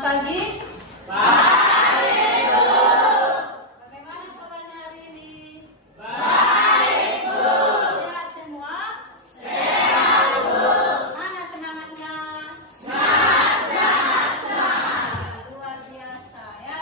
Selamat pagi. Pagi, Bu. Bagaimana kabarnya hari ini? Baik, Bu. Sehat semua? Sehat, Bu. Mana semangatnya? Semangat. Luar biasa ya.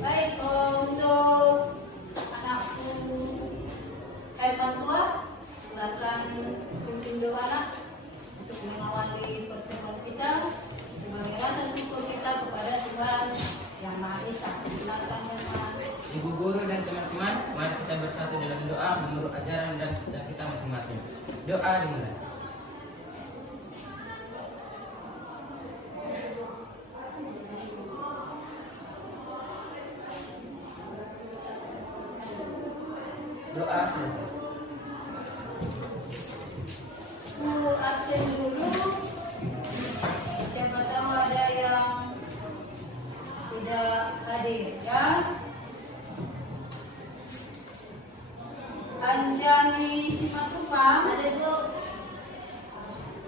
Baik, untuk anakku Kaipan tua, silakan pimpin doa untuk mengawali pertemuan kita sebagai rasa syukur kita kepada Tuhan Yang Maha Esa. Silakan teman. Ibu guru dan teman-teman, mari kita bersatu dalam doa menurut ajaran dan cita kita masing-masing. Doa dimulai. Doa selesai. Ku absen dulu. Siapa tahu ada yang tidak hadir ya. Anjani Simatupang, ada Bu.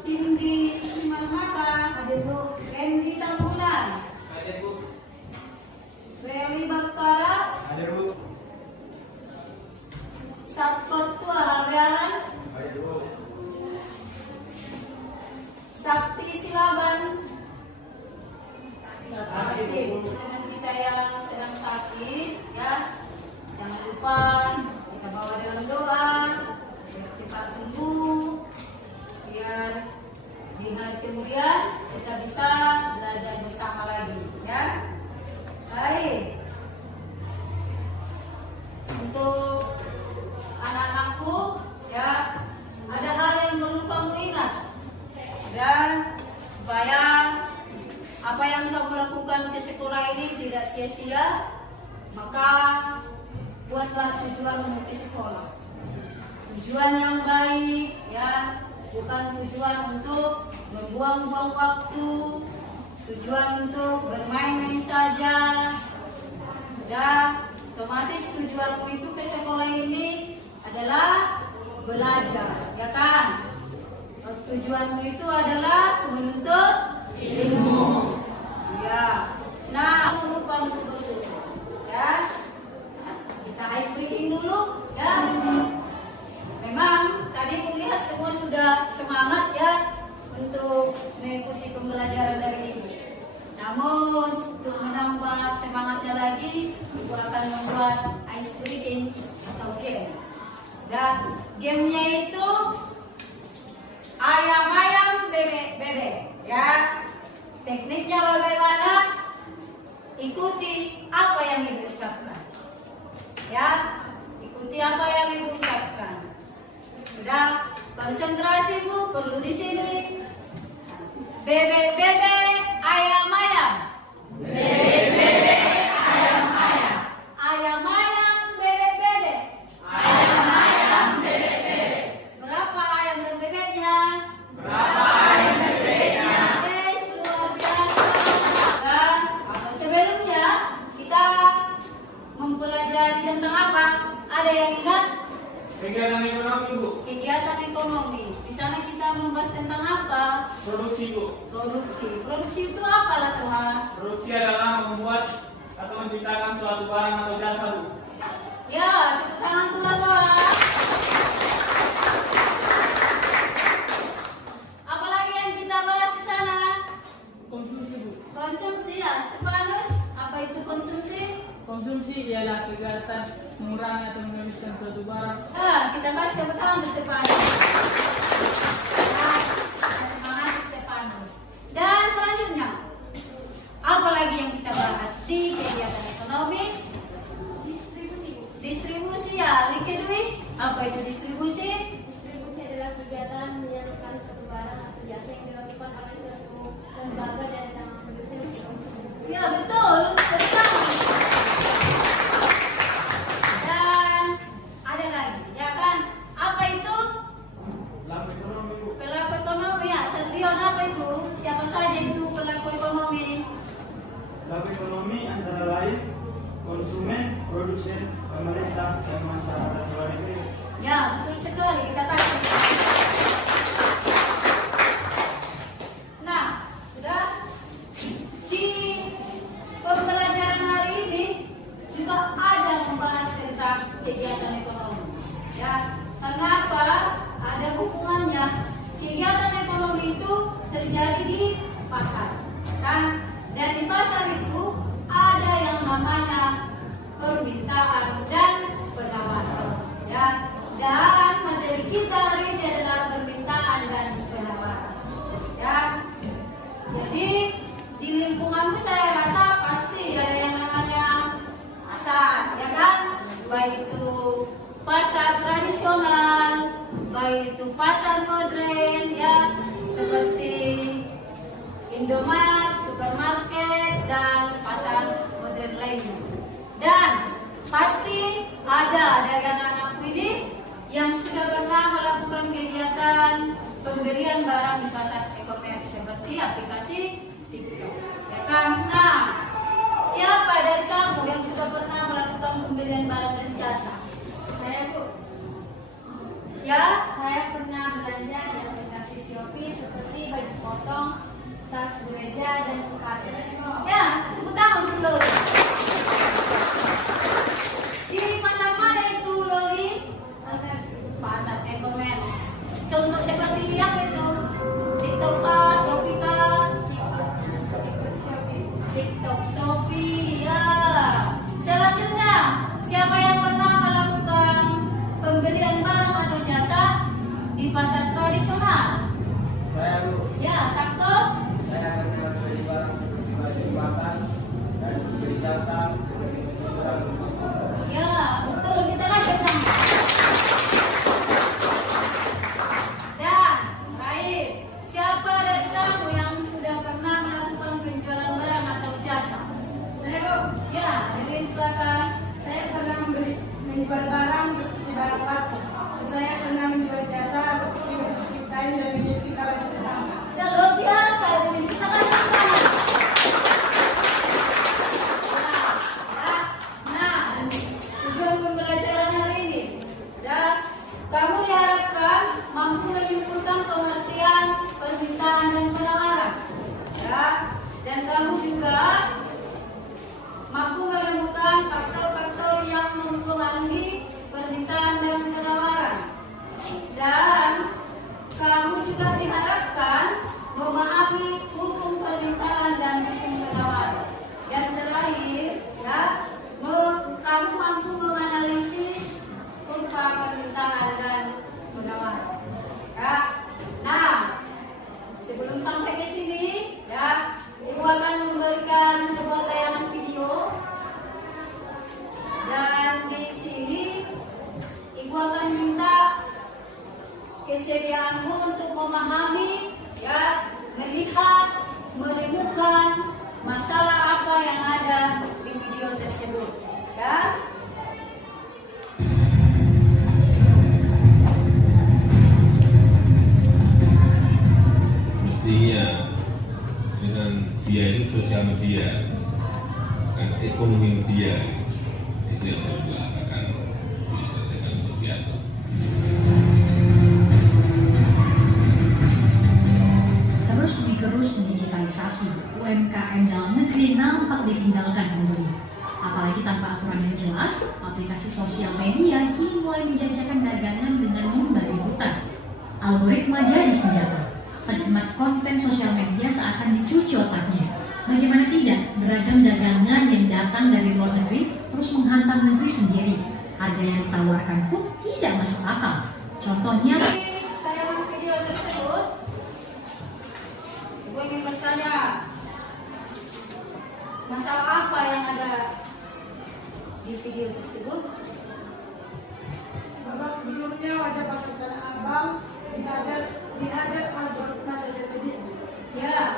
Cindy Simatmata, ada Bu. Randy Tambunan, Ada Bu. Reli Bakara, Ada Bu. Sabkotua Habearan, Ada Bu. Sakti Silaban, Ada Bu. teman kita yang sedang sakit ya, jangan lupa kita bawa dalam doa biar cepat sembuh, biar di hari kemudian kita bisa belajar bersama lagi ya. Baik, untuk anak-anakku ya, ada hal yang perlu kamu ingat dan supaya apa yang kamu lakukan ke sekolah ini tidak sia-sia, maka buatlah tujuan ke sekolah. Tujuan yang baik ya, bukan tujuan untuk membuang-buang waktu, tujuan untuk bermain-main saja. Dan otomatis tujuanmu itu ke sekolah ini adalah belajar, ya kan? Tujuanmu itu adalah menuntut ilmu. Ya, Nah, lupa untuk betul. Ya, kita ice breaking dulu. Ya, memang tadi melihat semua sudah semangat ya untuk mengikuti pembelajaran dari Ibu. Namun untuk menambah semangatnya lagi, Ibu akan membuat ice breaking atau game. Dan gamenya itu ayam-ayam bebek-bebek. Ya, tekniknya bagaimana? Ikuti apa yang Ibu ucapkan. Ya, ikuti apa yang Ibu ucapkan. Sudah, konsentrasi Bu perlu di sini. Bebek-bebek, ayam-ayam. Bebek-bebek, ayam-ayam. Ayam-ayam, bebek-bebek. Ayam-ayam, bebek-bebek. Berapa ayam dan bebeknya? Berapa ayam dan bebeknya? Yes, luar biasa. Dan sebelumnya kita mempelajari tentang apa? Ada yang ingat? Kegiatan ekonomi, Bu. Kegiatan ekonomi. Di sana kita membahas tentang apa? Produksi, Bu. Produksi. Produksi itu apa lah Tuhan? Produksi adalah membuat atau menciptakan suatu barang atau jasa, Bu. Ya, tepuk tangan Tuhan Tuhan. Apalagi yang kita bahas di sana? Konsumsi, Bu. Konsumsi ya, Stefanus. Apa itu konsumsi? Konsumsi ialah kegiatan mengurangi atau menghabiskan suatu barang. Kita bahas tepuk tangan untuk Stefanus. Nah, semangat Stefanus. Dan selanjutnya, apa lagi yang kita bahas di kegiatan ekonomi? Distribusi ya, Likedwi. Apa itu distribusi? Distribusi adalah kegiatan menyalurkan suatu barang atau jasa yang dilakukan oleh suatu lembaga dari tangan produsen ke konsumen. Ya betul, betul. Dan ada lagi, ya kan? Apa itu? Dalam ekonomi, Bu. Pelaku ekonomi ya. Sendirian apa itu? Siapa saja itu pelaku ekonomi? Pelaku ekonomi antara lain konsumen, produsen, pemerintah, dan masyarakat luar negeri. Ya betul sekali. Kita tahu. Nah, sudah di pembelajaran hari ini juga ada membahas tentang kegiatan ekonomi. Ya, kenapa ada hubungannya? Kegiatan ekonomi itu terjadi di pasar, kan? Dan di pasar itu ada yang namanya permintaan dan penawaran. Ya, dan materi kita hari ini adalah permintaan dan penawaran. Ya, jadi di lingkunganku saya rasa pasti ada yang namanya pasar, ya kan? Baik itu pasar tradisional, baik itu pasar modern, ya seperti Indomaret, supermarket, dan pasar modern lainnya. Dan pasti ada dari anak-anakku ini yang sudah pernah melakukan kegiatan pembelian barang di pasar e-commerce seperti aplikasi TikTok. Ya kan? Nah, siapa dari kamu yang sudah pernah melakukan pembelian barang dan jasa? Saya, Bu. Ya? Saya pernah belanja di aplikasi Shopee seperti baju potong, tas gereja, dan sepatu. Ya, tepuk tangan dulu. Di pasar mana itu, Loli? Pasar e-commerce. Contoh seperti apa itu? TikTok kah, Shopee kah? TikTok, Shopee, ya. Selanjutnya, siapa yang pernah melakukan pembelian barang atau jasa di pasar tradisional? Saya, Bu. Ya, Sabtu. Saya akan beli barang seperti baju makan dan beli jasa seperti mencuci. Ya, betul. Kita lanjut. Dan baik, siapa dari memahami hukum permintaan dan hukum penawaran. Yang terakhir, ya, kamu mampu menganalisis kurva permintaan dan penawaran. Ya. Nah, sebelum sampai ke sini, ya, Ibu akan memberikan sebuah tayangan video. Dan di sini Ibu akan minta kesediaanmu untuk memahami, ya, melihat, menemukan masalah apa yang ada di video tersebut, ya. Mestinya dengan dia ini sosial media, kan ekonomi media itu yang akan diselesaikan seperti apa. Terus digerus digitalisasi, UMKM dalam negeri nampak ditinggalkan pemerintah. Apalagi tanpa aturan yang jelas, aplikasi sosial media kini mulai menjajakan dagangan dengan memberi hutang. Algoritma jadi senjata. Penikmat konten sosial media seakan dicuci otaknya. Bagaimana tidak, beragam dagangan yang datang dari luar negeri terus menghantam negeri sendiri. Harga yang ditawarkan pun tidak masuk akal. Contohnya, Tayangan video tersebut, Ibu ingin bertanya, masalah apa yang ada di video tersebut? Babak belurnya wajah pasar Tanah Abang dihajar algoritma sosial media. Ya,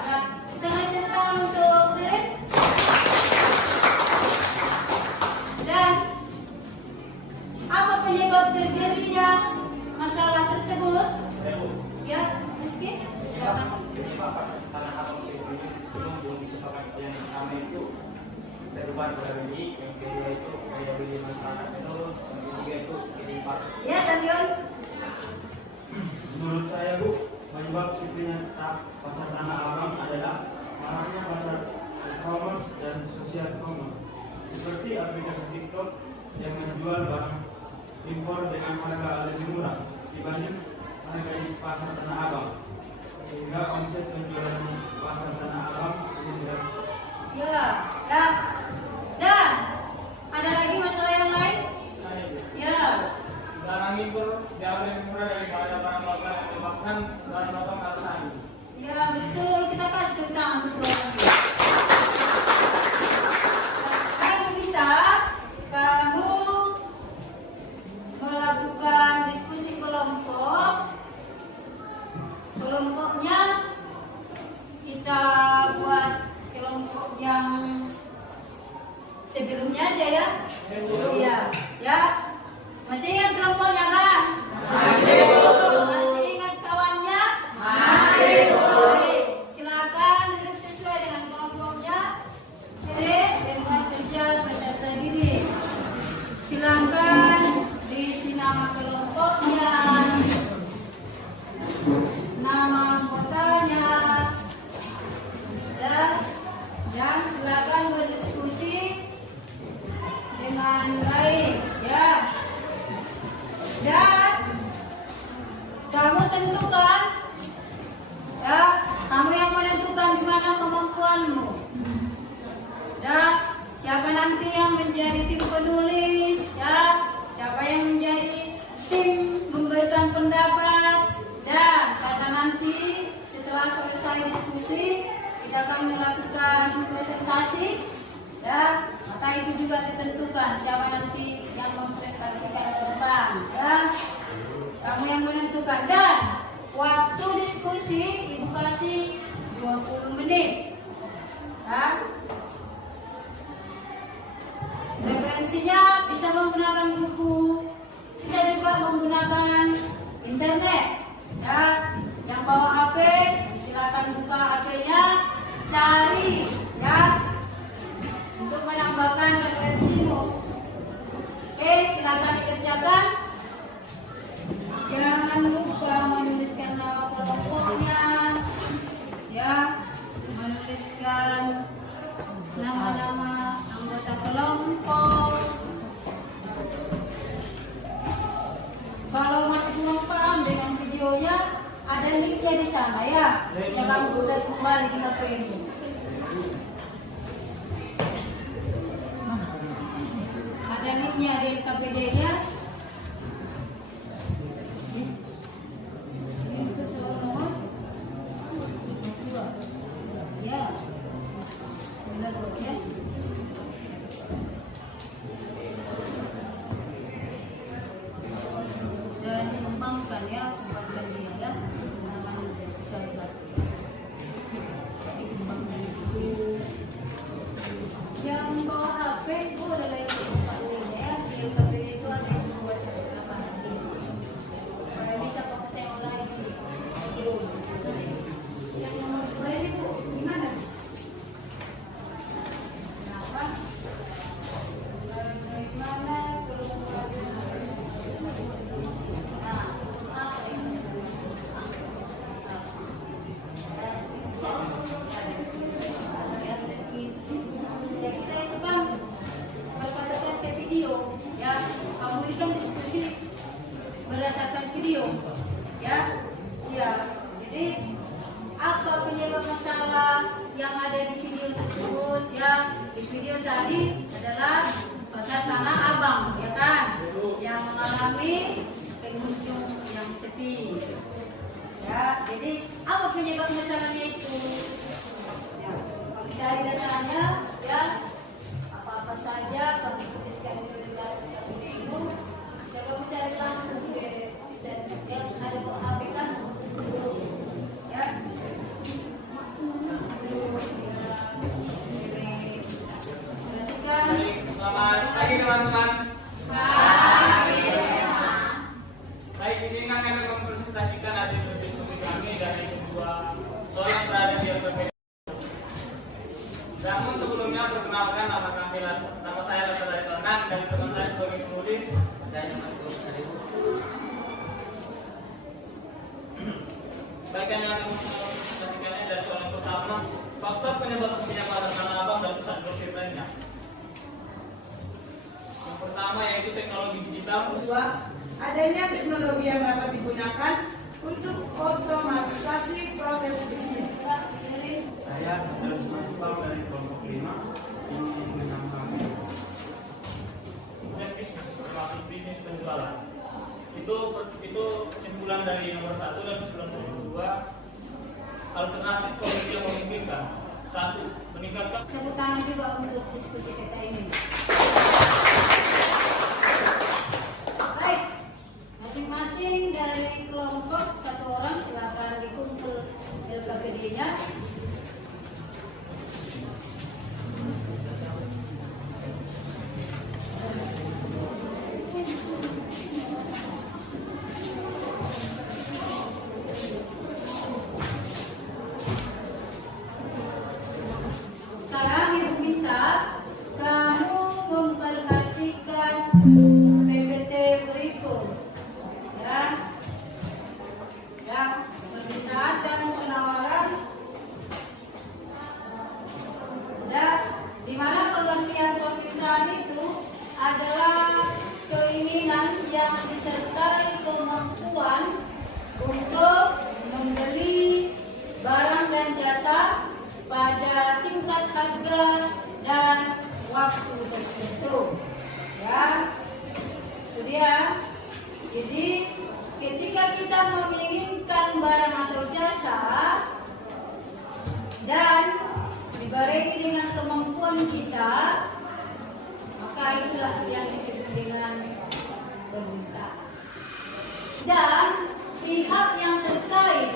kita kasih tangan untuk Direk. Dan apa penyebab terjadinya masalah tersebut? Ya, Rizky? Penyebab pasar Tanah Abang ini belum disepakati. Yang pertama itu perubahan PBB, yang kedua itu daya beli masyarakat menurun, yang ketiga itu kelimpat. Ya, Daniel. Menurut saya, Bu, penyebab sepinya pasar Tanah Abang adalah maraknya pasar e-commerce dan sosial commerce, seperti aplikasi TikTok yang menjual barang impor dengan harga lebih murah dibanding harga di pasar Tanah Abang, sehingga omset penjualan di pasar Tanah Abang meningkat. Ya, ya. Dan ada lagi masalah yang lain? Ya. Barang impor jauh lebih murah daripada barang lokal yang menyebabkan barang lokal harus saing. Ya, betul. Kita kasih tentang untuk saya meminta kamu melakukan diskusi kelompok. Kelompoknya kita buat kelompok yang sebelumnya aja ya. Iya, ya. Masih ingat kelompoknya kan? Masih, Bu. Masih ingat kawannya? Masih, Bu. Baik, silakan duduk sesuai dengan kelompoknya. Jadi, dengan kerja peserta didik. Silakan diisi nama kelompoknya, nama anggotanya, dan silakan berdiskusi dengan baik, ya. Dan kamu tentukan, ya, kamu yang menentukan di mana kemampuanmu. Dan siapa nanti yang menjadi tim penulis, ya, siapa yang menjadi tim memberikan pendapat. Dan karena nanti setelah selesai diskusi kita akan melakukan presentasi. Ya, maka itu juga ditentukan siapa nanti yang mempresentasikan ke depan, ya. Kamu yang menentukan. Dan waktu diskusi Ibu kasih 20 menit. Ya. Referensinya bisa menggunakan buku, bisa juga menggunakan internet. Ya, yang bawa HP silakan buka HP-nya, cari, ya, untuk menambahkan referensimu. Oke, silakan dikerjakan. Jangan lupa menuliskan nama kelompoknya, ya, menuliskan nama-nama anggota kelompok. Kalau masih belum paham dengan videonya, ada link listnya di sana ya. Yang kamu buka kembali di HP ini. Ada listnya di KPD-nya. Itu soal nomor 2. Ya. Benar ya. Dan mengembangkan ya pembagian biaya aman saya dikembangkan itu yang bawa HP itu adalah yang Pak Win ya. Di KPD itu ada yang membuat apa nanti supaya bisa pakai online video. Yang nomor 2 ini Bu, gimana? Kenapa? Bagaimana perlu ya kita itu kan berdasarkan ke video ya, kamu ini kan diskusi berdasarkan video ya. Iya, jadi apa penyebab masalah yang ada di video tersebut ya. Di video tadi adalah pasar Tanah Abang ya kan, yang mengalami pengunjung yang sepi ya. Jadi apa penyebab masalahnya itu ya, kami cari datanya ya, apa-apa saja kami tuliskan di video itu. Saya kami cari langsung ke dan yang ada di HP kan ya. Selamat pagi teman-teman. Baik, di sini kami akan mempresentasikan hasil diskusi kami dari kedua soal yang berada di LPP. Namun sebelumnya perkenalkan nama saya Lasar Sanan dan teman saya sebagai penulis. Saya Mas Aribu. Baik, kami akan mempresentasikannya dari soal yang pertama, faktor penyebab sepinya pasar Tanah Abang dan pusat grosir lainnya. Yang pertama yaitu teknologi digital. Kedua, adanya teknologi yang dapat digunakan untuk otomatisasi proses bisnis. Saya Saudara Sumatera dari kelompok 5 ini menyampaikan Termasuk bisnis penjualan. Itu kesimpulan dari nomor 1 dan kesimpulan nomor 2. Alternatif komisi yang memungkinkan. 1. Meningkatkan. Tepuk tangan juga untuk diskusi kita ini. Baik, masing-masing dari kelompok 1 orang silakan dikumpul LKPD-nya. Sekarang ibu minta kamu memperhatikan PPT berikut ya. Ya, permintaan dan penawaran. Dan di mana pengertian permintaan itu adalah keinginan yang disertai kemampuan untuk membeli barang dan jasa pada tingkat harga dan waktu tertentu ya. Itu dia. Jadi ketika kita menginginkan barang atau jasa dan dibarengi dengan kemampuan kita, maka itulah yang disebut dengan permintaan. Dan pihak yang terkait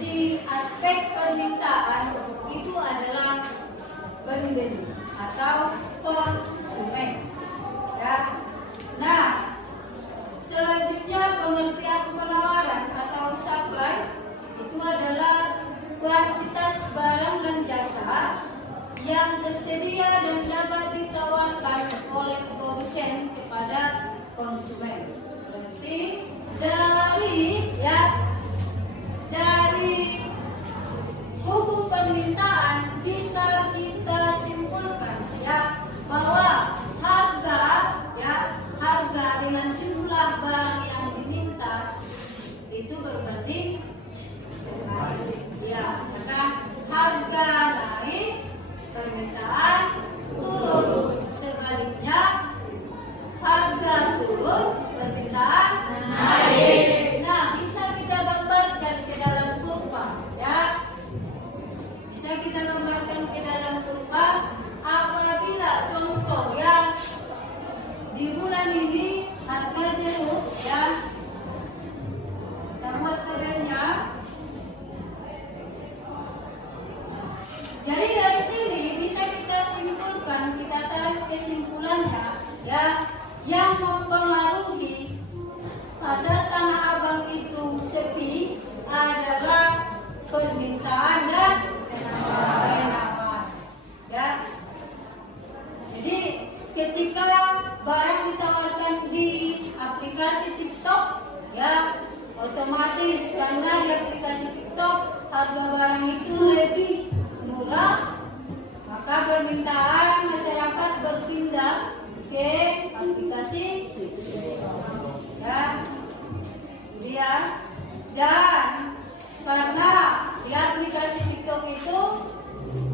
di aspek permintaan itu adalah pembeli atau konsumen ya. Nah, selanjutnya pengertian penawaran atau supply itu adalah kuantitas barang dan jasa yang tersedia dan dapat ditawarkan oleh produsen kepada konsumen. Berarti dari hukum permintaan bisa kita simpulkan ya bahwa harga dengan jumlah barang yang diminta itu berarti Dan karena di aplikasi TikTok itu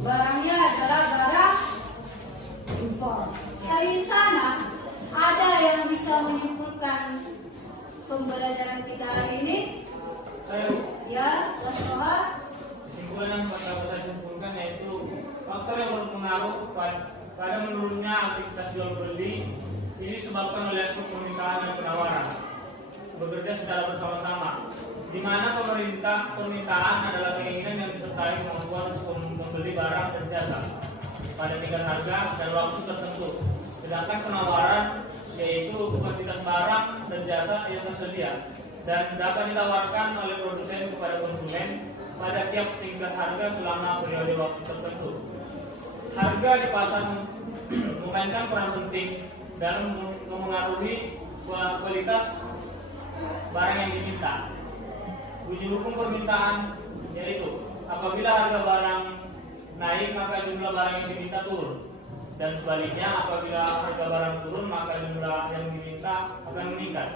barangnya adalah barang impor. Dari sana ada yang bisa menyimpulkan pembelajaran kita hari ini? Saya Ya, Mas Roha. kesimpulan yang dapat saya simpulkan yaitu faktor yang berpengaruh pada menurunnya aktivitas jual beli ini disebabkan oleh aspek permintaan dan penawaran bekerja secara bersama-sama, di mana permintaan adalah keinginan yang disertai kemampuan untuk membeli barang dan jasa pada tingkat harga dan waktu tertentu, sedangkan penawaran yaitu kuantitas barang dan jasa yang tersedia dan dapat ditawarkan oleh produsen kepada konsumen pada tiap tingkat harga selama periode waktu tertentu. Harga di pasar memainkan peran penting dalam memengaruhi kualitas barang yang diminta. Bunyi hukum permintaan yaitu apabila harga barang naik maka jumlah barang yang diminta turun, dan sebaliknya apabila harga barang turun maka jumlah yang diminta akan meningkat.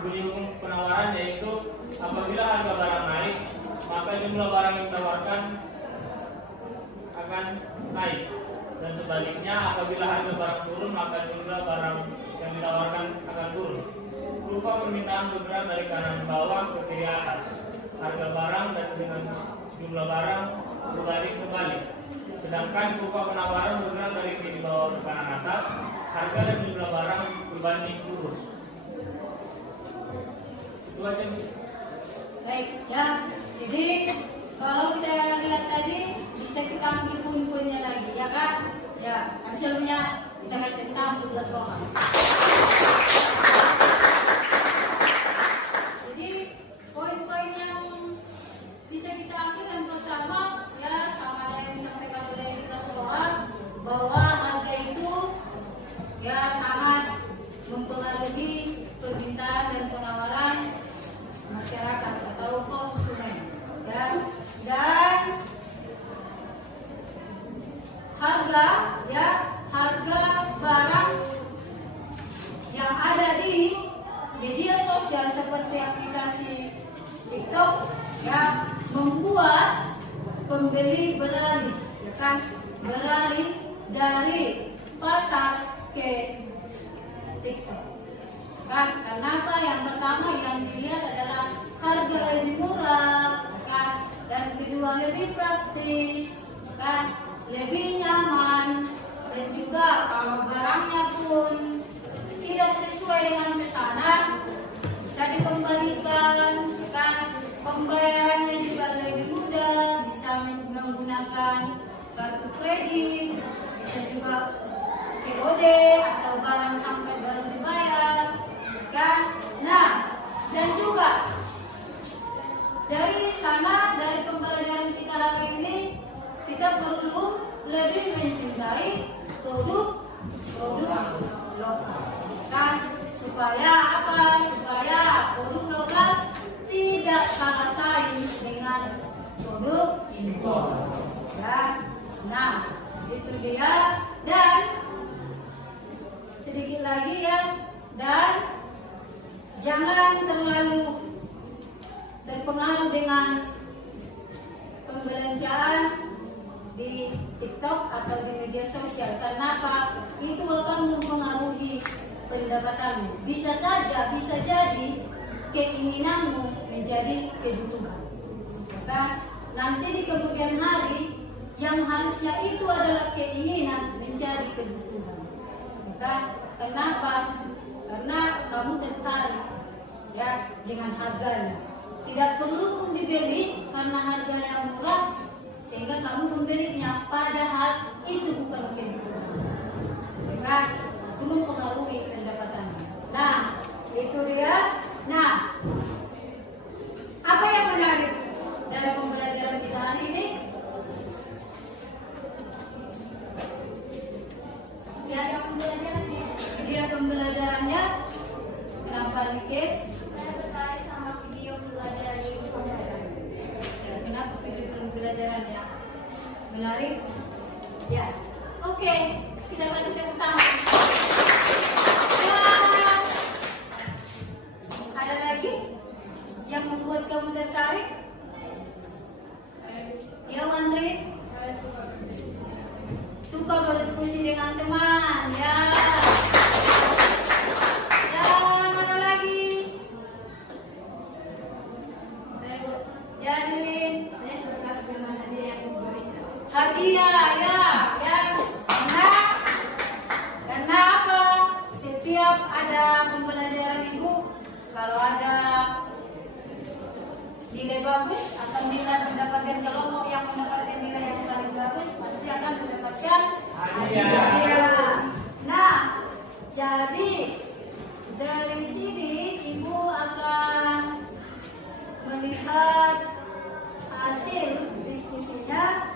Bunyi hukum penawaran yaitu apabila harga barang naik maka jumlah barang yang ditawarkan akan naik, dan sebaliknya apabila harga barang turun maka jumlah barang yang ditawarkan akan turun. Rupa permintaan bergerak dari kanan bawah ke kiri atas. Harga barang dan dengan jumlah barang berbanding kebalik. Sedangkan rupa penawaran bergerak dari kiri bawah ke kanan atas. Harga dan jumlah barang berbanding lurus. Itu aja. Baik, ya. Jadi kalau kita lihat tadi bisa kita ambil poin-poinnya lagi, ya kan? Ya, hasilnya kita kasih tentang tugas lokal. Jadi poin-poin yang bisa kita ambil yang pertama ya sama yang disampaikan oleh Rasulullah bahwa harga itu ya sangat mempengaruhi permintaan dan penawaran masyarakat atau konsumen, dan harga barang yang ada di media sosial seperti aplikasi TikTok ya membuat pembeli beralih, ya kan, beralih dari pasar ke TikTok. Kan? Kenapa? Yang pertama yang dilihat adalah harga lebih murah, kan? Dan kedua lebih praktis, kan? Lebih nyaman, dan juga kalau barangnya pun tidak sesuai dengan pesanan bisa dikembalikan, kan? Pembayarannya juga lebih mudah, bisa menggunakan kartu kredit, bisa juga COD atau barang sampai baru dibayar, kan? Nah, dan juga dari sana, dari pembelajaran kita hari ini, kita perlu lebih mencintai produk lokal, kan? Supaya apa? Supaya produk lokal tidak kalah saing dengan produk impor. Ya. Nah, itu dia. Dan sedikit lagi ya, dan jangan terlalu terpengaruh dengan pembelanjaan di TikTok atau di media sosial. Kenapa? Itu akan mempengaruhi pendapatanmu. Bisa jadi keinginanmu menjadi kebutuhan. Maka nanti di kemudian hari yang harusnya itu adalah keinginan menjadi kebutuhan. Maka kenapa? Karena kamu tertarik ya dengan harganya. Tidak perlu pun dibeli karena harganya murah sehingga kamu membelinya, padahal itu bukan kebutuhan. Maka itu mempengaruhi pendapatannya. Nah, itu dia. Nah, apa yang menarik dalam pembelajaran kita hari ini? Dia pembelajarannya. Kenapa dikit? Saya tertarik sama video pembelajaran ini. Ya, kenapa video pembelajarannya menarik? Ya, oke, kita masuk ke utama. Ya, ada lagi yang yang membuat kamu tertarik? Ya, Andri? Saya suka berdiskusi. Suka berdiskusi dengan teman, ya. Ya, mana lagi? Ya, Andri. Saya tertarik dengan hadiah yang diberikan. Hadiah, ya. Karena apa? Setiap ada pembelajaran ibu, kalau ada nilai bagus akan bisa mendapatkan kelompok yang mendapatkan nilai yang paling bagus pasti akan mendapatkan hadiah. Nah, jadi dari sini ibu akan melihat hasil diskusinya.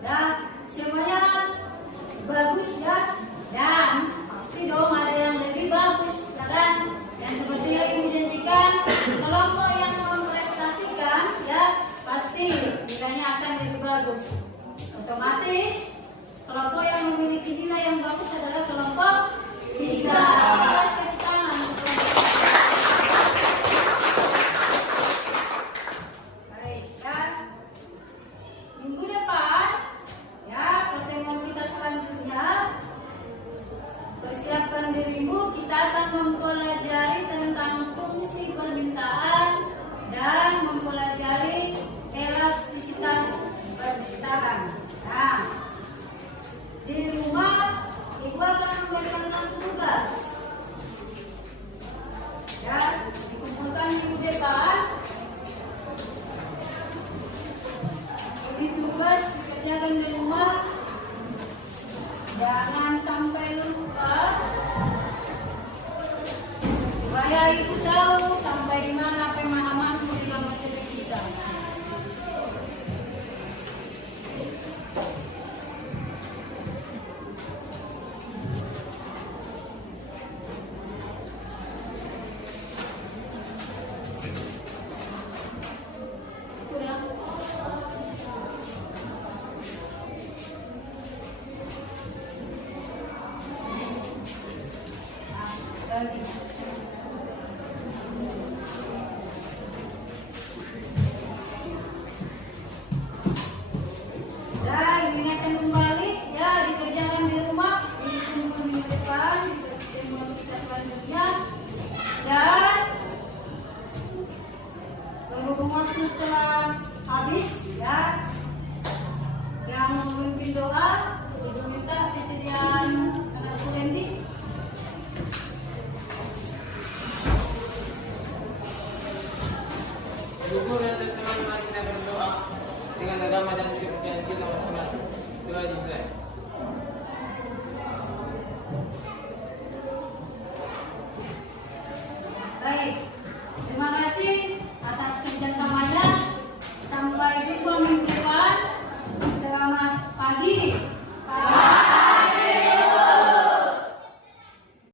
Dan semuanya bagus ya, dan pasti dong ada yang lebih bagus, ya kan? Dan seperti yang ibu janjikan, kelompok yang memprestasikan ya pasti nilainya akan lebih bagus. Otomatis kelompok yang memiliki nilai yang bagus adalah kelompok 3. Baik ya. Minggu depan ya, pertemuan kita selanjutnya, persiapkan dirimu, kita akan mempelajari tentang fungsi permintaan dan mempelajari elastisitas permintaan. Nah, di rumah ibu akan memberikan tugas ya, dikumpulkan minggu depan. Ini tugas dikerjakan di rumah, jangan sampai lupa supaya ibu tahu sampai di mana pemahamanmu di dalam materi kita. Udah. Nah, ganti.